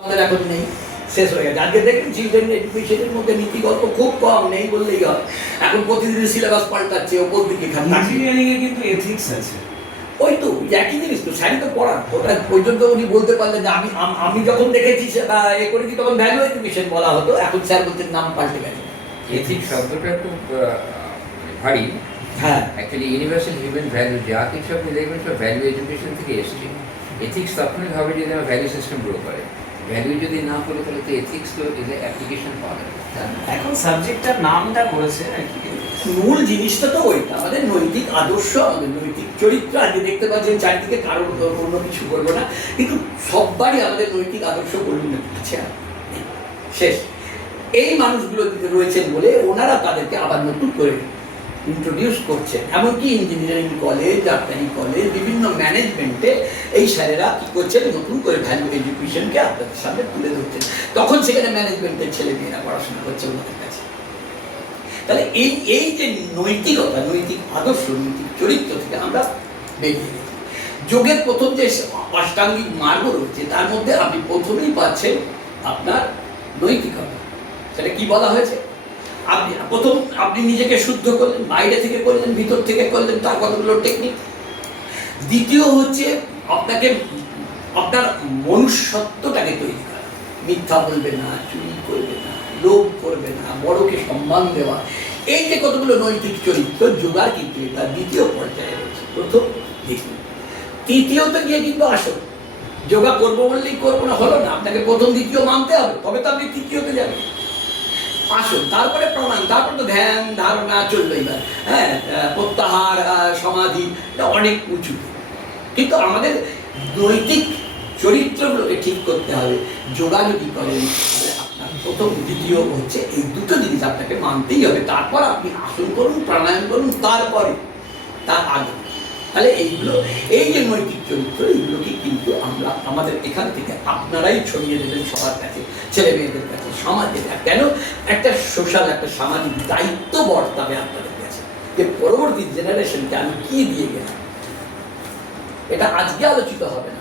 আমাদের এখন নেই, শেষ হয়ে গেছে। আজকে দেখেন চিলড্রেন এডুকেশনের মধ্যে নীতিগত খুব কম, নেই বললেই হয়। এখন প্রতিদিন সিলেবাস পাল্টাচ্ছে, ওপর দিকে ইঞ্জিনিয়ারিং এ কিন্তু এথিক্স আছে। ওই তো একই জিনিস তো, স্যারই তো পড়ান। ওটা পর্যন্ত উনি বলতে পারলেন যে আমি যখন দেখেছি এ করেছি তখন ভ্যালু এডুকেশন বলা হতো, এখন স্যার বলছেন নাম পাল্টে গেছে। এথিক্স শব্দটা খুব ভারী। হ্যাঁ, অ্যাকচুয়ালি ইউনিভার্সাল হিউম্যান ভ্যালু যা কিছু আপনি দেখবেন সব ভ্যালু এডুকেশন থেকে এসছে। এথিক্স তখনই হবে যদি আমার ভ্যালু সিস্টেম গ্রো করে। ভ্যালু যদি না করে তাহলে তো এথিক্স তো এদের অ্যাপ্লিকেশন পাওয়া যাবে। এখন সাবজেক্টটার নামটা করেছে আর কি। মূল জিনিসটা তো ওইটা, আমাদের নৈতিক আদর্শ, আমাদের নৈতিক চরিত্র। আজকে দেখতে পাচ্ছেন চারিদিকে কারোর অন্য কিছু বলবো না, কিন্তু সববারই আমাদের নৈতিক আদর্শ বলুন আছে শেষ। এই মানুষগুলো রয়েছেন বলে ওনারা তাদেরকে আবার নতুন করে ইন্ট্রোডিউস করছেন। এমনকি ইঞ্জিনিয়ারিং কলেজ, ডাক্তারি কলেজ, বিভিন্ন ম্যানেজমেন্টে এই স্যারেরা কী করছেন, নতুন করে ভ্যালু এডুকেশনকে আপনাদের সামনে তুলে ধরছেন। তখন সেখানে ম্যানেজমেন্টের ছেলেমেয়েরা পড়াশোনা করছে ওনাদের কাছে। তাহলে এই যে নৈতিকতা, নৈতিক আদর্শ, নৈতিক চরিত্র থেকে আমরা বেরিয়ে গেছি। যোগের প্রথম যে অষ্টাঙ্গিক মার্গ রয়েছে তার মধ্যে আপনি প্রথমেই পাচ্ছেন আপনার নৈতিকতা। সেটা কি বলা হয়েছে? আপনি নিজেকে শুদ্ধ করলেন, বাইরে থেকে করলেন, ভিতর থেকে করলেন, তার কতগুলো টেকনিক। দ্বিতীয় হচ্ছে আপনাকে আপনার মনুষ্যত্বটাকে তৈরি করা। মিথ্যা বলবে না, চুরি করবে না, লোভ করবে না, বড়কে সম্মান দেওয়া। এই যে কতগুলো নৈতিক চরিত্র যোগার, কিন্তু এটা দ্বিতীয় পর্যায়ে রয়েছে। প্রথম, দ্বিতীয়, তৃতীয়ত গিয়ে কিন্তু আসল যোগা করবো বললেই করবো না, হলো না। আপনাকে প্রথম দ্বিতীয় মানতে হবে, তবে তো আপনি তৃতীয়তে যাবেন। আসল, তারপরে প্রমাণ, তারপর তো ধ্যান ধারণা চলবেই না। হ্যাঁ, প্রত্যাহার, সমাধি, এটা অনেক উঁচু। কিন্তু আমাদের নৈতিক চরিত্রগুলোকে ঠিক করতে হবে। যোগা যদি করেন আপনার প্রথম দ্বিতীয় হচ্ছে এই দুটো জিনিস আপনাকে মানতেই হবে। তারপর আপনি আসন করুন, প্রাণায়াম করুন, তারপরে তার আগে। তাহলে এই যে নৈতিক চরিত্র, এইগুলোকে কিন্তু আমরা আমাদের এখান থেকে আপনারাই ছড়িয়ে দেবেন সবার কাছে, ছেলে মেয়েদের কাছে, সমাজের। কেন? একটা সোশ্যাল, একটা সামাজিক দায়িত্ব বর্তাবে আপনাদের কাছে, যে পরবর্তী জেনারেশনকে আমি কি দিয়ে গেলাম। এটা আজকে আলোচিত হবে না।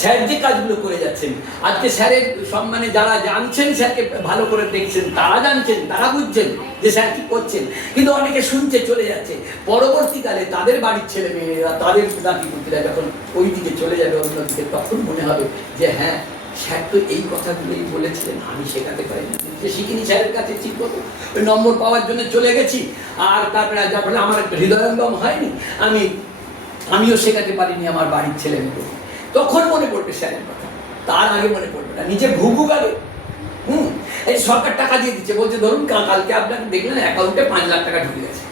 স্যার যে কাজগুলো করে যাচ্ছেন, আজকে স্যারের সম্মানে যারা জানছেন, স্যারকে ভালো করে দেখছেন, তারা জানছেন, তারা বুঝছেন যে স্যার কি করছেন। কিন্তু অনেকে শুনছে, চলে যাচ্ছে। পরবর্তীকালে তাদের বাড়ির ছেলে মেয়েরা, তাদের নাতিপুতিরা যখন ওই দিকে চলে যাবে, অন্যদিকে, তখন মনে হবে যে হ্যাঁ, স্যার তো এই কথাগুলোই বলেছিলেন, আমি শেখাতে পারিনি, যে শিখিনি স্যারের কাছে ঠিক মতো, ওই নম্বর পাওয়ার জন্য চলে গেছি। আর তারপরে যখন আমার হৃদয়ঙ্গম হয়নি, আমিও শেখাতে পারিনি আমার বাড়ির ছেলে মেয়ে। তখন মনে পড়বে স্যারের কথা, তার আগে মনে পড়বে না। নিজে ভুগুক আগে। এই সরকার টাকা দিয়ে দিচ্ছে, বলছে ধরুন কালকে আপনাকে দেখলেন অ্যাকাউন্টে 5 লাখ টাকা ঢুকে গেছে,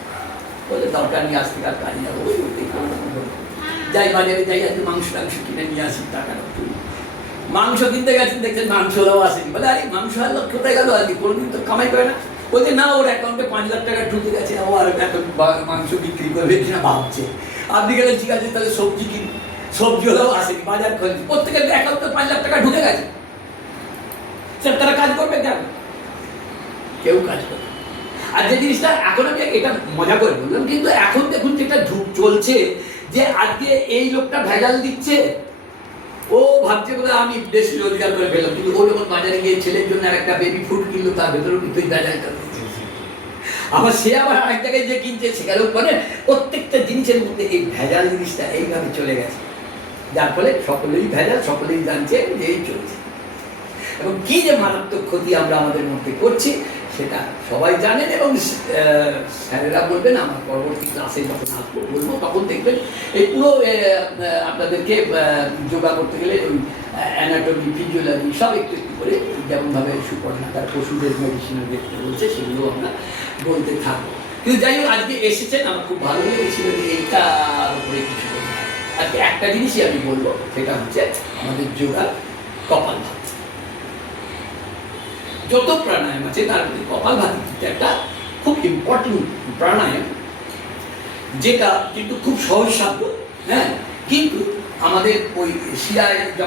বলছে দরকার নিয়ে আসতে কাল কাজে যাবো, যাই বাজারে যাই, আজকে মাংস কিনে নিয়ে আসি, টাকাটা মাংস কিনতে গেছেন, দেখছেন মাংসরাও আসেনি। বলে আরে মাংস আলো কোথায় গেল, আজকে কোনোদিন তো কামাই করে না। বলছে না, ওর অ্যাকাউন্টে 5 লাখ টাকা ঢুকে গেছে, ও আর এখন মাংস বিক্রি করবে কিনা ভাবছে। আপনি গেলেন, ঠিক আছে তাহলে সবজি কিনি, সবজিওয়ালাও আসেনি, বাজার খোঁজ, প্রত্যেকের অ্যাকাউন্টে 5 লাখ টাকা ঢুকে গেছে। স্যার তারা কাজ করবে কেন? কেউ কাজ করবে। আর যে জিনিসটা এখন আমি এটা মজা করে বললাম, কিন্তু এখন দেখুন যেটা চলছে, যে আজকে এই লোকটা ভেজাল দিচ্ছে, ও ভাবছে বলে আমি বেশি রোজগার করে ফেললাম, কিন্তু ও যখন বাজারে গিয়ে ছেলের জন্য আর একটা বেবি ফুড কিনলো, তার ভেতরেও কিন্তু এই ভেজালটা রয়েছে। আবার সে আবার আরেক জায়গায় যে কিনছে, সেখানেও মানে প্রত্যেকটা জিনিসের মধ্যে এই ভেজাল জিনিসটা এইভাবে চলে গেছে, যার ফলে সকলেই ভেজাল, সকলেই জানছে যে এই চলছে। এবং কি যে মারাত্মক ক্ষতি আমরা আমাদের মধ্যে করছি সেটা সবাই জানেন। এবং স্যারেরা বলবেন, আমার পরবর্তী ক্লাসে যখন আসবো বলবো, তখন দেখবেন এই পুরো আপনাদেরকে যোগা করতে গেলে ওই অ্যানাটমি, ফিজিওলজি সব একটু একটু করে, যেমনভাবে সুপর্ণা তার পশুদের মেডিসিনের দেখতে বলছে, সেগুলো আমরা বলতে থাকবো। কিন্তু যাই হোক, আজকে এসেছেন, আমার খুব ভালো লেগেছিল যে এইটার উপরে কিছু বলবো। আজকে একটা জিনিসই আমি বলবো, সেটা হচ্ছে আমাদের যোগার কপালভাতি। যত প্রাণায়াম আছে তার মধ্যে কপালভাতি একটা খুব ইম্পর্টেন্ট প্রাণায়াম, যেটা কিন্তু খুব সহজসাধ্য। হ্যাঁ, কিন্তু আমাদের ওই শিরায়